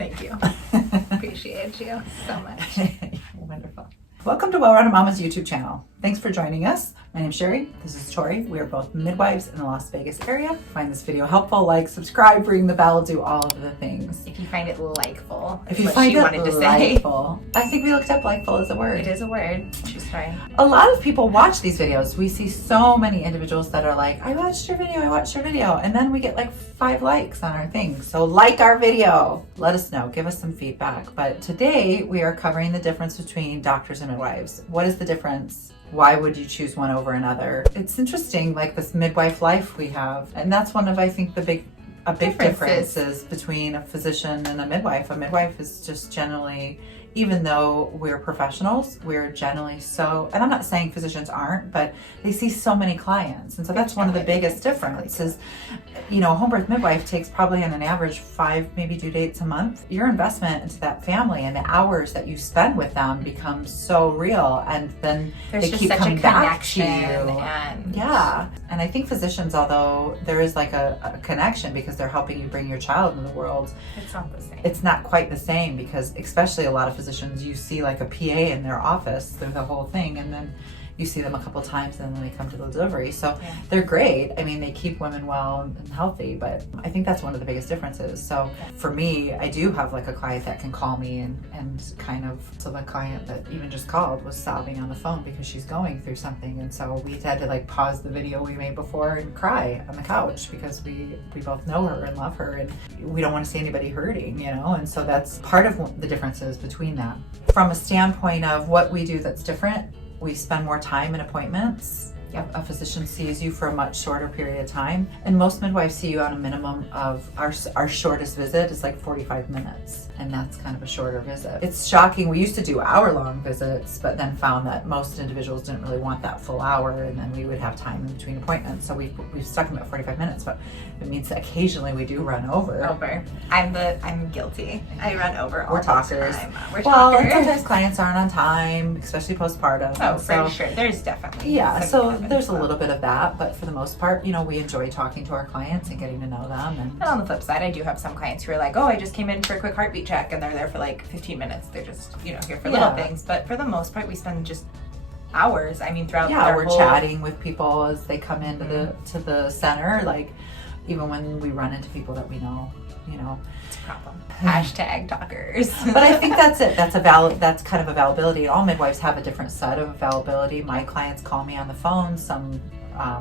Thank you. Appreciate you so much. Wonderful. Welcome to Well Rounded Momma's YouTube channel. Thanks for joining us. My name's Sherry. This is Tori. We are both midwives in the Las Vegas area. Find this video helpful, like, subscribe, ring the bell, do all of the things. If you find it likeful, If you find it likeful. I think we looked up likeful as a word. It is a word. She's trying. A lot of people watch these videos. We see so many individuals that are like, I watched your video. And then we get like 5 likes on our thing. So like our video. Let us know. Give us some feedback. But today we are covering the difference between doctors and midwives. What is the difference? Why would you choose one over another? It's interesting, like this midwife life we have. And that's one of, I think, a big difference is between a physician and a midwife. A midwife is just generally, even though we're professionals, we're generally so, and I'm not saying physicians aren't, but they see so many clients. And so that's one of the biggest differences. You know, a home birth midwife takes probably on an average 5, maybe due dates a month. Your investment into that family and the hours that you spend with them becomes so real. And then they keep coming back to you. And I think physicians, although there is like a connection because they're helping you bring your child in the world, it's not the same. It's not quite the same because especially a lot of physicians, you see like a PA in their office through the whole thing, and then you see them a couple times and then they come to the delivery. So they're great. I mean, they keep women well and healthy, but I think that's one of the biggest differences. So for me, I do have like a client that can call me and kind of, so the client that even just called was sobbing on the phone because she's going through something. And so we had to like pause the video we made before and cry on the couch because we both know her and love her and we don't want to see anybody hurting, you know? And so that's part of the differences between that. From a standpoint of what we do that's different, we spend more time in appointments. A physician sees you for a much shorter period of time. And most midwives see you on a minimum of, our shortest visit is like 45 minutes. And that's kind of a shorter visit. It's shocking. We used to do hour-long visits, but then found that most individuals didn't really want that full hour. And then we would have time in between appointments. So we've stuck them at 45 minutes, but it means that occasionally we do run over. I'm guilty. I run over all the time. We're well, talkers. And sometimes clients aren't on time, especially postpartum. Oh, for sure. There's definitely. So there's a little bit of that, but for the most part, you know, we enjoy talking to our clients and getting to know them. And on the flip side, I do have some clients who are like, oh, I just came in for a quick heartbeat check, and they're there for like 15 minutes. They're just, you know, here for little things. But for the most part, we spend just hours. I mean, throughout we're chatting with people as they come into to the center. Like, even when we run into people that we know, you know. It's a problem. Hashtag talkers. But I think that's it. That's kind of availability. All midwives have a different set of availability. My clients call me on the phone. Some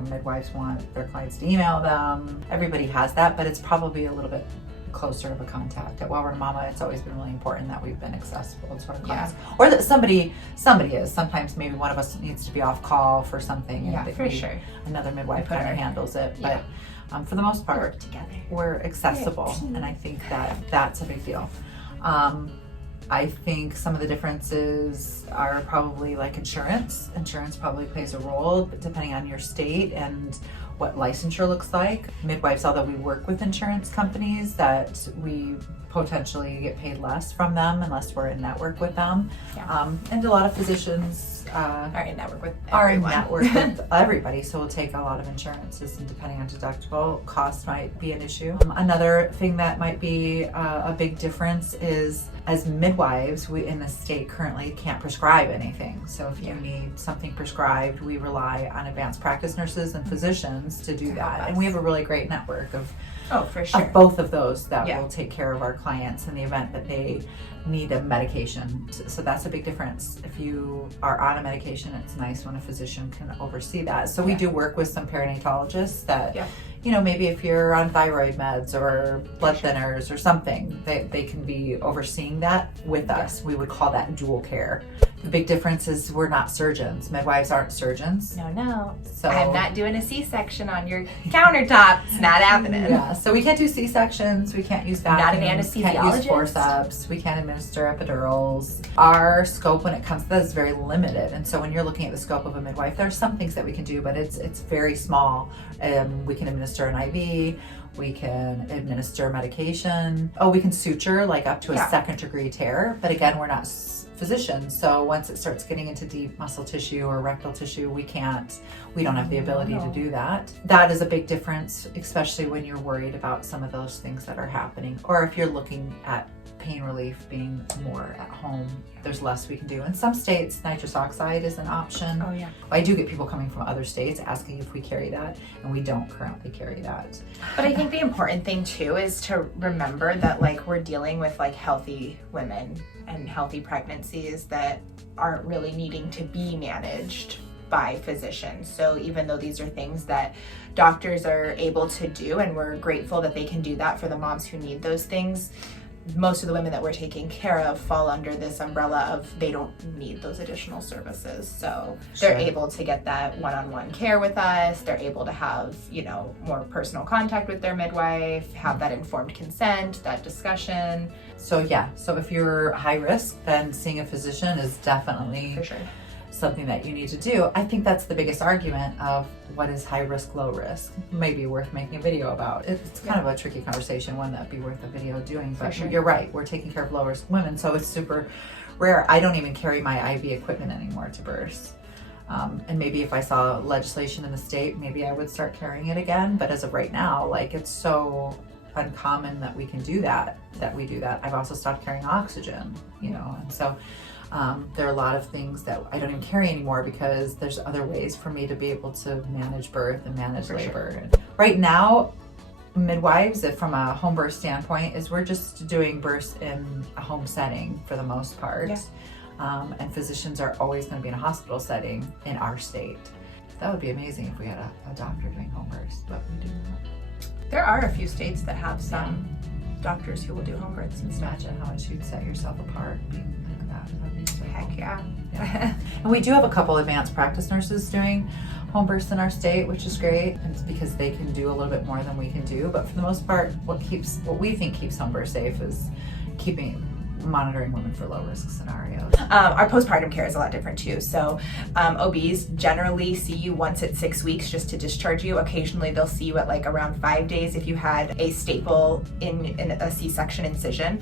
midwives want their clients to email them. Everybody has that, but it's probably a little bit closer of a contact. At Well Rounded Momma, it's always been really important that we've been accessible to our clients. Or that somebody is. Sometimes maybe one of us needs to be off call for something. And for sure. Another midwife kind of handles it. But for the most part, we're accessible, and I think that's a big deal. I think some of the differences are probably like insurance. Insurance probably plays a role, but depending on your state and what licensure looks like. Midwives, although we work with insurance companies, that we potentially get paid less from them unless we're in network with them. And a lot of physicians are in network with everybody, so we'll take a lot of insurances, and depending on deductible, cost might be an issue. Another thing that might be a big difference is, as midwives, we in the state currently can't prescribe anything. So if you need something prescribed, we rely on advanced practice nurses and physicians to do that. And we have a really great network of of both of those that will take care of our clients in the event that they need a medication. So that's a big difference. If you are on a medication, it's nice when a physician can oversee that. So we do work with some perinatologists that, you know, maybe if you're on thyroid meds or blood thinners or something, they can be overseeing that with us. We would call that dual care. The big difference is we're not surgeons. Midwives aren't surgeons. No. So I'm not doing a C-section on your countertop. It's not happening. So we can't do C-sections. We can't use vacuums. Not an anesthesiologist. Can't use forceps. We can't administer epidurals. Our scope when it comes to that is very limited. And so when you're looking at the scope of a midwife, there's some things that we can do, but it's very small. We can administer an IV. We can administer medication. We can suture like up to a 2nd degree tear. But again, we're not physicians. So once it starts getting into deep muscle tissue or rectal tissue, we don't have the ability to do that. That is a big difference, especially when you're worried about some of those things that are happening. Or if you're looking at pain relief being more at home. There's less we can do. In some states, nitrous oxide is an option. Oh yeah. I do get people coming from other states asking if we carry that, and we don't currently carry that. But I think the important thing too is to remember that like we're dealing with like healthy women and healthy pregnancies that aren't really needing to be managed by physicians. So even though these are things that doctors are able to do, and we're grateful that they can do that for the moms who need those things, most of the women that we're taking care of fall under this umbrella of they don't need those additional services. So they're able to get that one-on-one care with us. They're able to have, you know, more personal contact with their midwife, have that informed consent, that discussion. So yeah, so if you're high risk, then seeing a physician is definitely For sure. something that you need to do. I think that's the biggest argument of what is high risk, low risk. Maybe worth making a video about. It's kind of a tricky conversation, one that'd be worth a video doing, but you're right, we're taking care of low risk women, so it's super rare. I don't even carry my IV equipment anymore to births. And maybe if I saw legislation in the state, maybe I would start carrying it again, but as of right now, like, it's so uncommon that we can do that, we do that. I've also stopped carrying oxygen, you know, and so there are a lot of things that I don't even carry anymore because there's other ways for me to be able to manage birth and manage labor. And right now, midwives, from a home birth standpoint, is we're just doing births in a home setting for the most part. Yeah. And physicians are always going to be in a hospital setting in our state. That would be amazing if we had a doctor doing home births, but we do not. There are a few states that have some doctors who will do home births and stuff. Imagine how much you'd set yourself apart being like that. That'd be so Heck cool. yeah. And we do have a couple advanced practice nurses doing home births in our state, which is great. And it's because they can do a little bit more than we can do. But for the most part, what we think keeps home birth safe is monitoring women for low risk scenarios. Our postpartum care is a lot different too. So OBs generally see you once at 6 weeks just to discharge you. Occasionally they'll see you at like around 5 days if you had a staple in a C-section incision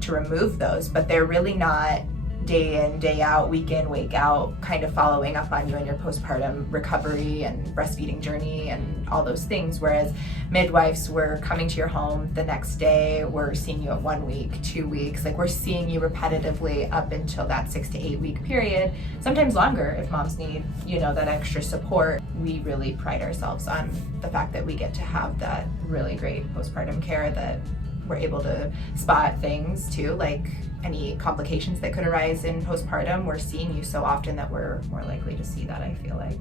to remove those, but they're really not day in, day out, week in, week out, kind of following up on you in your postpartum recovery and breastfeeding journey and all those things. Whereas midwives, we're coming to your home the next day, we're seeing you at 1 week, 2 weeks, like we're seeing you repetitively up until that 6 to 8 week period, sometimes longer if moms need, you know, that extra support. We really pride ourselves on the fact that we get to have that really great postpartum care, that we're able to spot things too, like any complications that could arise in postpartum. We're seeing you so often that we're more likely to see that, I feel like.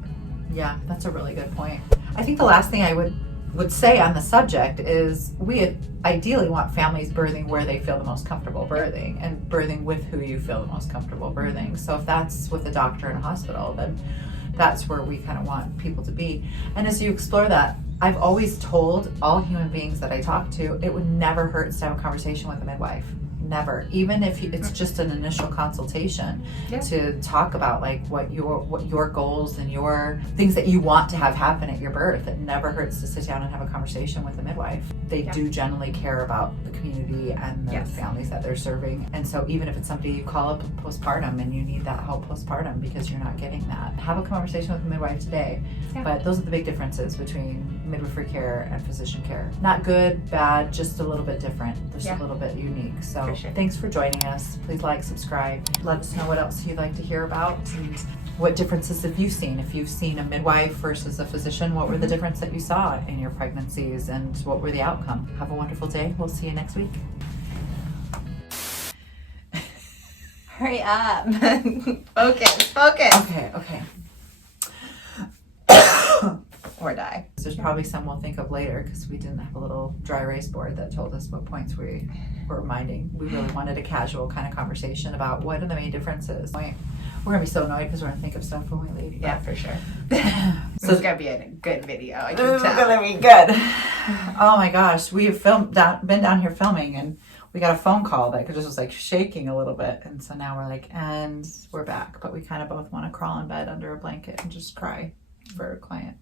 Yeah, that's a really good point. I think the last thing I would say on the subject is we ideally want families birthing where they feel the most comfortable birthing, and birthing with who you feel the most comfortable birthing. So if that's with a doctor in a hospital, then that's where we kind of want people to be. And as you explore that, I've always told all human beings that I talk to, it would never hurt to have a conversation with a midwife. Never. Even if it's just an initial consultation to talk about like what your goals and your things that you want to have happen at your birth. It never hurts to sit down and have a conversation with a midwife. They do generally care about the community and the families that they're serving. And so even if it's somebody you call up postpartum and you need that help postpartum because you're not getting that, have a conversation with a midwife today. Yeah. But those are the big differences between midwifery care and physician care. Not good, bad, just a little bit different. Just a little bit unique. So thanks for joining us. Please like, subscribe. Let us know what else you'd like to hear about and what differences have you seen. If you've seen a midwife versus a physician, what were the difference that you saw in your pregnancies and what were the outcome? Have a wonderful day. We'll see you next week. Hurry up. Focus. Okay. Or die. There's probably some we'll think of later because we didn't have a little dry erase board that told us what points we were reminding. We really wanted a casual kind of conversation about what are the main differences. We're going to be so annoyed because we're going to think of stuff when we leave. Yeah, for sure. So it's going to be a good video. I can it's tell. going to be good. Oh my gosh. We have been down here filming and we got a phone call that just was like shaking a little bit. And so now we're like, and we're back. But we kind of both want to crawl in bed under a blanket and just cry for a client.